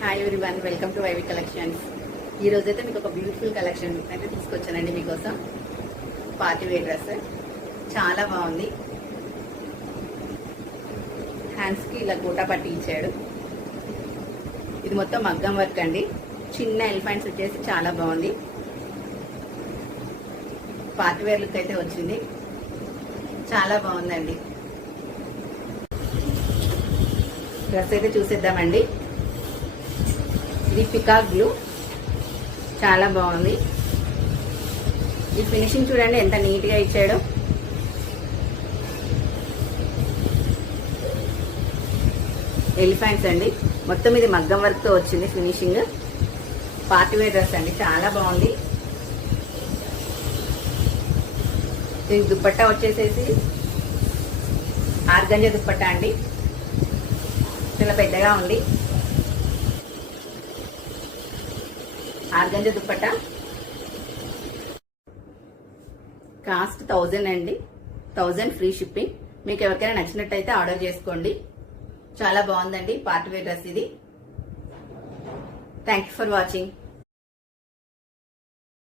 Hi everyone, welcome to YV collections. ఈ రోజైతే మీకు ఒక బ్యూటిఫుల్ కలెక్షన్ అయితే తీసుకొచ్చానండి మీకోసం. పార్టీ వేర్ డ్రెస్ చాలా బాగుంది. హ్యాండ్స్ కి ఇలా గోటా పట్టి ఇచ్చాడు. ఇది మొత్తం మగ్గం వర్క్ అండి. చిన్న ఎలిఫెంట్స్ వచ్చేసి చాలా బాగుంది. పార్టీ వేర్ లుక్ అయితే వచ్చింది. చాలా బాగుందండి. డ్రెస్ అయితే చూసేద్దామండి. ఇది పికాక్ బ్లూ, చాలా బాగుంది. ఈ ఫినిషింగ్ చూడండి ఎంత నీట్ గా ఇచ్చాడో. ఎలిఫెంట్స్ అండి, మొత్తం ఇది మగ్గం వర్క్ తో వచ్చింది ఫినిషింగ్. పార్టీ వేర్ డ్రెస్ అండి, చాలా బాగుంది. దీని దుప్పట్టా వచ్చేసేసి ఆర్గంజా దుప్పట్టా అండి, చాలా పెద్దగా ఉంది. ఆర్గంజా దుప్పట్టా కాస్ట్ 1000 అండి. 1000 ఫ్రీ షిప్పింగ్. మీకు ఎవరికైనా నచ్చినట్టయితే ఆర్డర్ చేసుకోండి. చాలా బాగుందండి పార్టీ వేర్ డ్రెస్ ఇది. Thank you for watching.